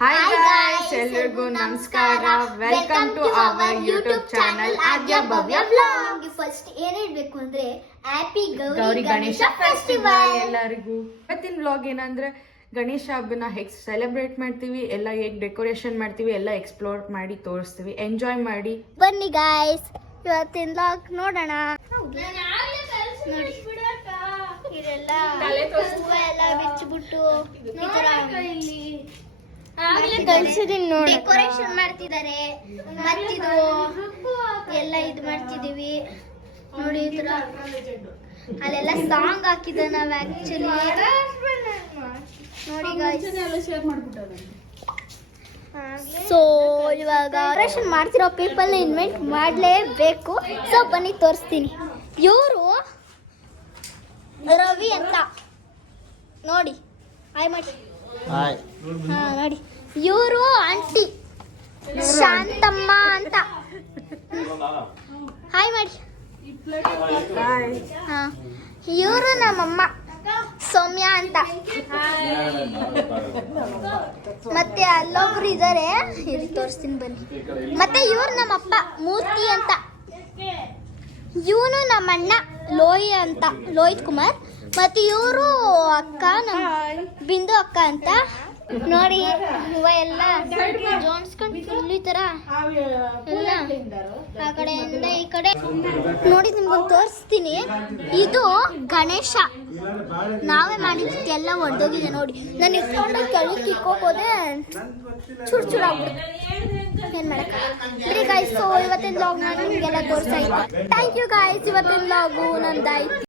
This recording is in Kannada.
ಹಾಯ್ ಗೈಸ್, ಎಲ್ರಿಗೂ ನಮಸ್ಕಾರ. Welcome to our YouTube channel Aadya Bhavya vlog. First ಏನ್ ಹೇಳ್ಬೇಕು ಅಂದ್ರೆ ಹ್ಯಾಪಿ ಗೌರಿ ಗಣೇಶ ಫೆಸ್ಟಿವಲ್ ಎಲ್ಲರಿಗೂ. ಇವತ್ತಿನ ವ್ಲಾಗ್ ಏನಂದ್ರೆ ಗಣೇಶ ಹಬ್ಬನ ಹೇಗೆ ಸೆಲೆಬ್ರೇಟ್ ಮಾಡ್ತೀವಿ, ಎಲ್ಲ ಹೇಗೆ ಡೆಕೋರೇಷನ್ ಮಾಡ್ತೀವಿ, ಎಲ್ಲ ಎಕ್ಸ್ಪ್ಲೋರ್ ಮಾಡಿ ತೋರಿಸ್ತೀವಿ. ಎಂಜಾಯ್ ಮಾಡಿ ಬನ್ನಿ ಗೈಸ್, ಇವತ್ತಿನ ವ್ಲಾಗ್ ನೋಡೋಣ. ನೋಡಿ ಇದೆಲ್ಲ ಹೂವ ಎಲ್ಲ ಬಿಚ್ಚಿಬಿಟ್ಟು ಡೆಕೋರೇಷನ್ ಮಾಡ್ತಿದ್ದಾರೆ. ಮತ್ತಿದು ಎಲ್ಲ ಇದು ಮಾಡ್ತಿದೀವಿ ನೋಡಿ. ಈ ತರ ಅಲ್ಲೆಲ್ಲ ಸಾಂಗ್ ಹಾಕಿದ ನಾವ್ ಆಕ್ಚುಲಿ ನೋಡಿ guys. ಸೊ ಇವಾಗ ಡೆಕೋರೇಷನ್ ಮಾಡ್ತಿರೋ ಪೀಪಲ್ ಇನ್ವೈಟ್ ಮಾಡಲೇಬೇಕು. ಸೊ ಬನ್ನಿ ತೋರಿಸ್ತೀನಿ. ಇವರು ರವಿ ಅಂತ ನೋಡಿ, ಹಾಯ್ ಮಾಡಿ. ಹಾ ನೋಡಿ, ಇವರು ಆಂಟಿ ಶಾಂತಮ್ಮ ಅಂತ, ಹಾಯ್ ಮಾಡಿ. ಹಾ, ಇವರು ನಮ್ಮಮ್ಮ ಸೌಮ್ಯ ಅಂತ. ಮತ್ತೆ ಅಲ್ಲೊಬ್ರು ಇದ್ದಾರೆ, ಇಲ್ಲಿ ತೋರಿಸ್ತೀನಿ ಬನ್ನಿ. ಮತ್ತೆ ಇವ್ರು ನಮ್ಮಪ್ಪ ಮೂರ್ತಿ ಅಂತ. ಇವನು ನಮ್ಮ ಅಣ್ಣ ಲೋಹಿತ್ ಕುಮಾರ್. ಮತ್ತೆ ಇವರು ಅಕ್ಕ ನಮ್ಮ ಬಿಂದು ಅಕ್ಕ ಅಂತ. ನೋಡಿ ಹೂವ ಎಲ್ಲ ಜೋಡಿಸ್ಕೊಂಡು ಫುಲ್ ಈ ತರ ಎಲ್ಲ ಆ ಕಡೆಯಿಂದ ಈ ಕಡೆ ನೋಡಿ ನಿಮ್ಗೊಂದು ತೋರಿಸ್ತೀನಿ. ಇದು ಗಣೇಶ ನಾವೇ ಮಾಡಿದ್ದು, ಎಲ್ಲ ಒಡೆದೋಗಿದೆ ನೋಡಿ. ನಾನು ಇಟ್ಕೊಂಡು ಕೆಳಗೆ ಕಿಕ್ಕೋಬೋದೆ ಚೂರು ಆಗ್ಬಿಟ್ಟು ಏನ್ ಮಾಡಕ್ಕಾಗಲ್ಲ ಗಾಯ್ಸ್. ಸೊ ಇವತ್ತಿನ ವ್ಲಾಗ್ ನಾನು ನಿಮಗೆಲ್ಲ ತೋರಿಸಾಯ್ತು. Thank you guys. ಇವತ್ತಿನ ವ್ಲಾಗು ನಂದಾಯ್ತು.